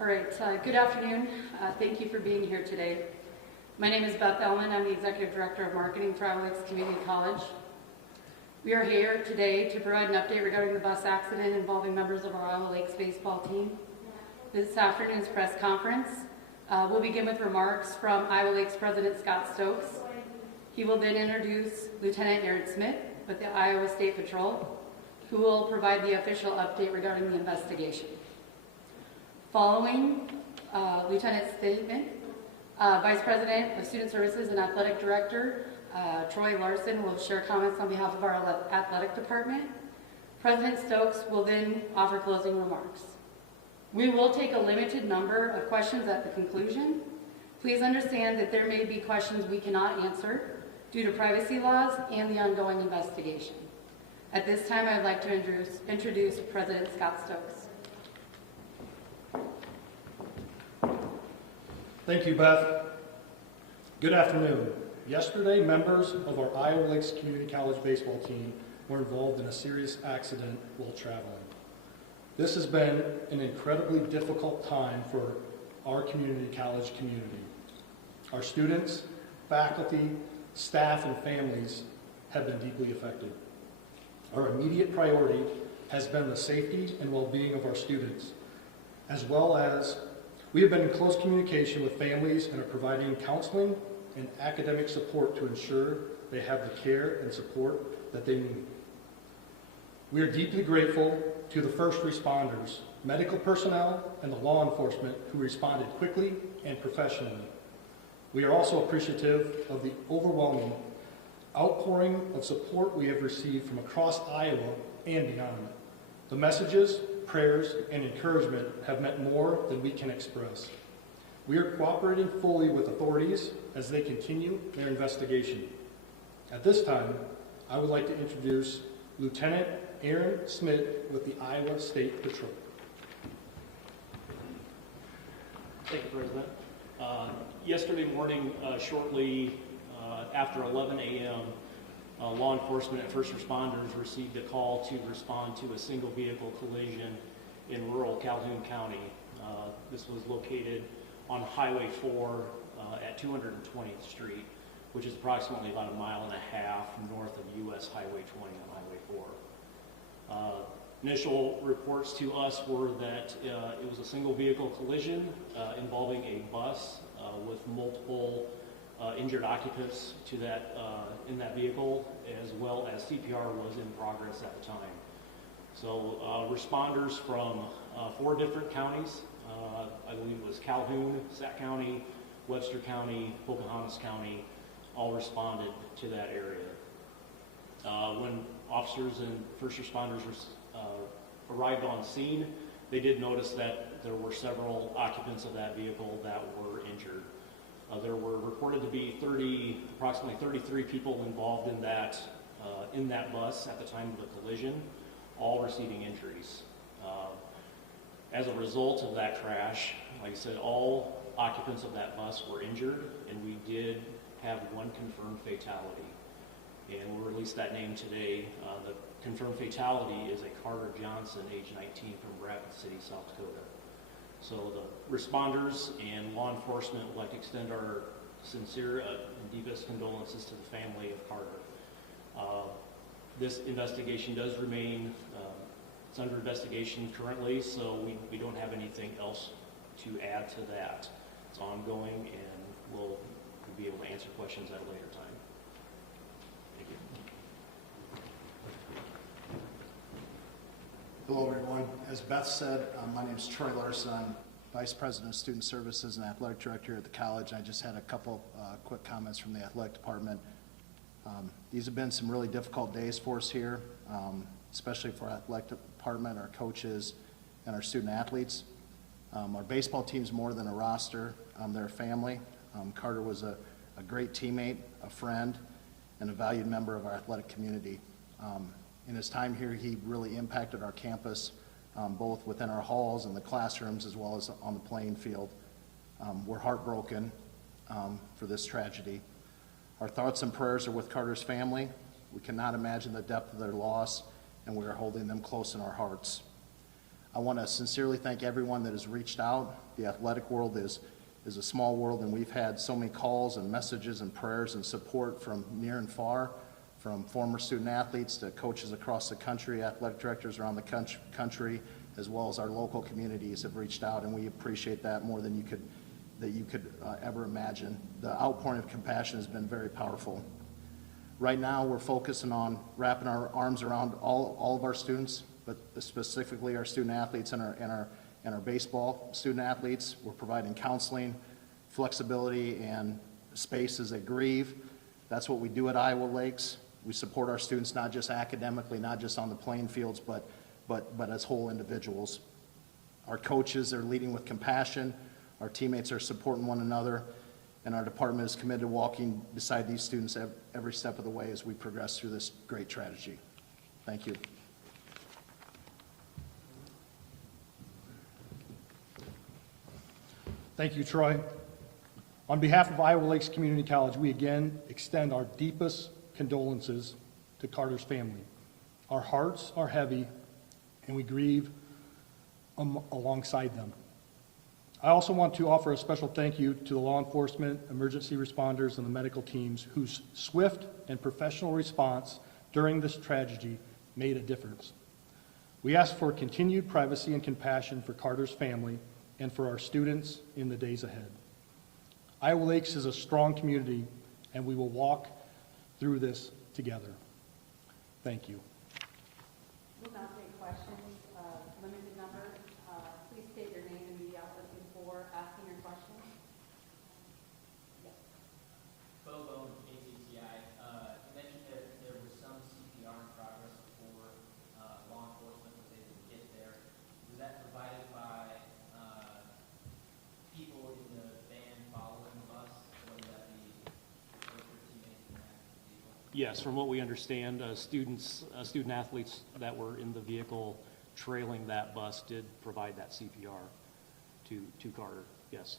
All right, good afternoon. Thank you for being here today. My name is Beth Ellman. I'm the Executive Director of Marketing for Iowa Lakes Community College. We are here today to provide an update regarding the bus accident involving members of our Iowa Lakes baseball team. This afternoon's press conference will begin with remarks from Iowa Lakes President Scott Stokes. He will then introduce Lieutenant Aaron Smith with the Iowa State Patrol, who will provide the official update regarding the investigation. Following Lieutenant's statement, Vice President of Student Services and Athletic Director Troy Larson will share comments on behalf of our athletic department. President Stokes will then offer closing remarks. We will take a limited number of questions at the conclusion. Please understand that there may be questions we cannot answer due to privacy laws and the ongoing investigation. At this time, I would like to introduce President Scott Stokes. Thank you, Beth. Good afternoon. Yesterday, members of our Iowa Lakes Community College baseball team were involved in a serious accident while traveling. This has been an incredibly difficult time for our community college community. Our students, faculty, staff, and families have been deeply affected. Our immediate priority has been the safety and well-being of our students, as well as we have been in close communication with families and are providing counseling and academic support to ensure they have the care and support that they need. We are deeply grateful to the first responders, medical personnel, and the law enforcement who responded quickly and professionally. We are also appreciative of the overwhelming outpouring of support we have received from across Iowa and beyond. The messages, prayers, and encouragement have meant more than we can express. We are cooperating fully with authorities as they continue their investigation. At this time, I would like to introduce Lieutenant Aaron Smith with the Iowa State Patrol. Thank you, President. Yesterday morning, shortly after 11 a.m., law enforcement and first responders received a call to respond to a single vehicle collision in rural Calhoun County. This was located on Highway 4 at 220th Street, which is approximately about a mile and a half north of US Highway 20 on Highway 4. Initial reports to us were that it was a single vehicle collision involving a bus with multiple injured occupants to that in that vehicle, as well as CPR was in progress at the time. So responders from 4 different counties, I believe it was Calhoun, Sac County, Webster County, Pocahontas County, all responded to that area. When officers and first responders arrived on scene, they did notice that there were several occupants of that vehicle that were injured. There were reported to be approximately 33 people involved in that bus at the time of the collision, all receiving injuries. As a result of that crash, like I said, all occupants of that bus were injured, and we did have 1 confirmed fatality. And we'll release that name today. The confirmed fatality is a Carter Johnson, age 19, from Rapid City, South Dakota. So the responders and law enforcement would like to extend our sincere and deepest condolences to the family of Carter. This investigation does remain, it's under investigation currently, so we don't have anything else to add to that. It's ongoing, and we'll be able to answer questions at a later time. Thank you. Hello, everyone. As Beth said, my name is Troy Larson. I'm Vice President of Student Services and Athletic Director at the college. I just had a couple quick comments from the athletic department. These have been some really difficult days for us here, especially for our athletic department, our coaches, and our student athletes. Our baseball team's more than a roster. They're a family. Carter was a great teammate, a friend, and a valued member of our athletic community. In his time here, he really impacted our campus, both within our halls and the classrooms, as well as on the playing field. We're heartbroken for this tragedy. Our thoughts and prayers are with Carter's family. We cannot imagine the depth of their loss, and we are holding them close in our hearts. I want to sincerely thank everyone that has reached out. The athletic world is a small world, and we've had so many calls and messages and prayers and support from near and far, from former student athletes to coaches across the country, athletic directors around the country, as well as our local communities have reached out, and we appreciate that more than you could ever imagine. The outpouring of compassion has been very powerful. Right now, we're focusing on wrapping our arms around all of our students, but specifically our student athletes and our baseball student athletes. We're providing counseling, flexibility, and space as they grieve. That's what we do at Iowa Lakes. We support our students not just academically, not just on the playing fields, but as whole individuals. Our coaches are leading with compassion. Our teammates are supporting one another, and our department is committed to walking beside these students every step of the way as we progress through this great tragedy. Thank you. Thank you, Troy. On behalf of Iowa Lakes Community College, we again extend our deepest condolences to Carter's family. Our hearts are heavy, and we grieve alongside them. I also want to offer a special thank you to the law enforcement, emergency responders, and the medical teams whose swift and professional response during this tragedy made a difference. We ask for continued privacy and compassion for Carter's family and for our students in the days ahead. Iowa Lakes is a strong community, and we will walk through this together. Thank you. We'll now take questions, limited number. Please state your name and media outlet before asking your question. Yes. Bo Bone, KCAU-TV. You mentioned that there was some CPR in progress before law enforcement was able to get there. Was that provided by people in the van following the bus, or would that be first or teammates in that vehicle? Yes, from what we understand, student athletes that were in the vehicle trailing that bus did provide that CPR to Carter, yes.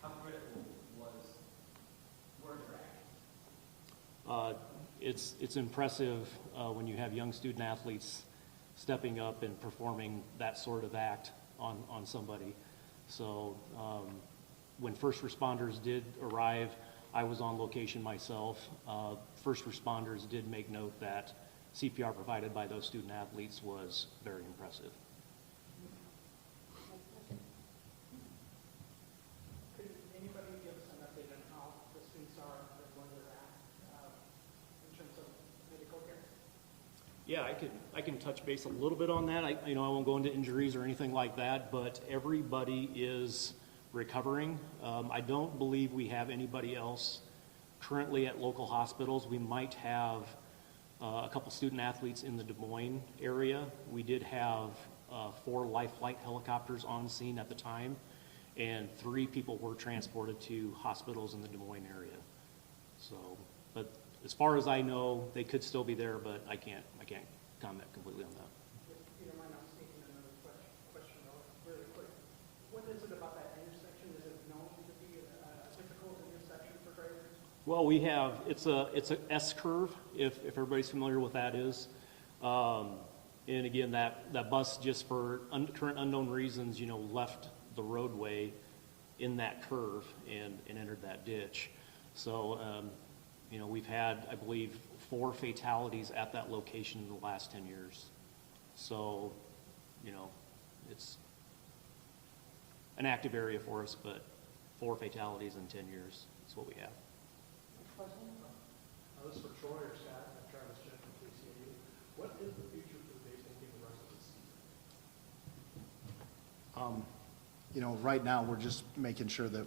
How critical were their actions? It's impressive when you have young student athletes stepping up and performing that sort of act on somebody. So when first responders did arrive, I was on location myself. First responders did make note that CPR provided by those student athletes was very impressive. Could anybody give us an update on how the students are and where they're at in terms of medical care? Yeah, I can touch base a little bit on that. I won't go into injuries or anything like that, but everybody is recovering. I don't believe we have anybody else currently at local hospitals. We might have a couple student athletes in the Des Moines area. We did have 4 life flight helicopters on scene at the time, and 3 people were transported to hospitals in the Des Moines area. So, but as far as I know, they could still be there, but I can't comment completely on that. If you don't mind, I'm sneaking another question really quick. What is it about that intersection? Is it known to be a difficult intersection for drivers? Well, it's a S curve, if everybody's familiar with that is. And again, that bus, just for current unknown reasons, left the roadway in that curve and entered that ditch. So, we've had, I believe, 4 fatalities at that location in the last 10 years. So, it's an active area for us, but 4 fatalities in 10 years is what we have. This is for Troy or Scott. I'm Travis Jen from KCAU. What is the future for the baseball team the rest of the season? Right now, we're just making sure that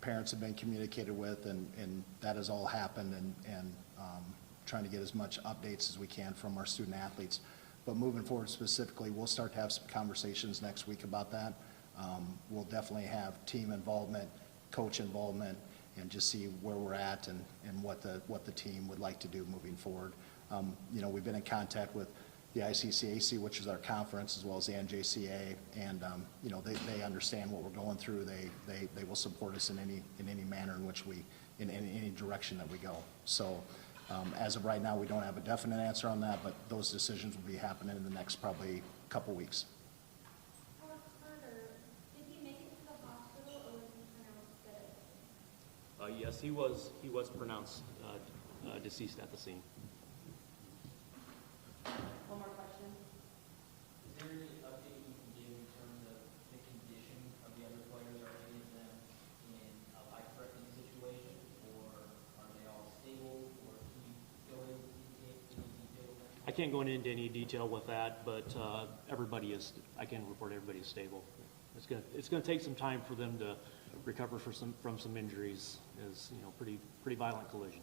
parents have been communicated with, and that has all happened, and trying to get as much updates as we can from our student athletes. But moving forward specifically, we'll start to have some conversations next week about that. We'll definitely have team involvement, coach involvement, and just see where we're at and what the team would like to do moving forward. We've been in contact with the ICCAC, which is our conference, as well as the NJCA, and they understand what we're going through. They will support us in any manner in which in any direction that we go. So as of right now, we don't have a definite answer on that, but those decisions will be happening in the next probably couple weeks. Yes, he was pronounced deceased at the scene. One more question. Is there any update you can give in terms of the condition of the other players? Are any of them in a life-threatening situation, or are they all stable, or can you go into any detail with that? I can't go into any detail with that, but I can report everybody is stable. It's gonna take some time for them to recover from some injuries, as pretty violent collision.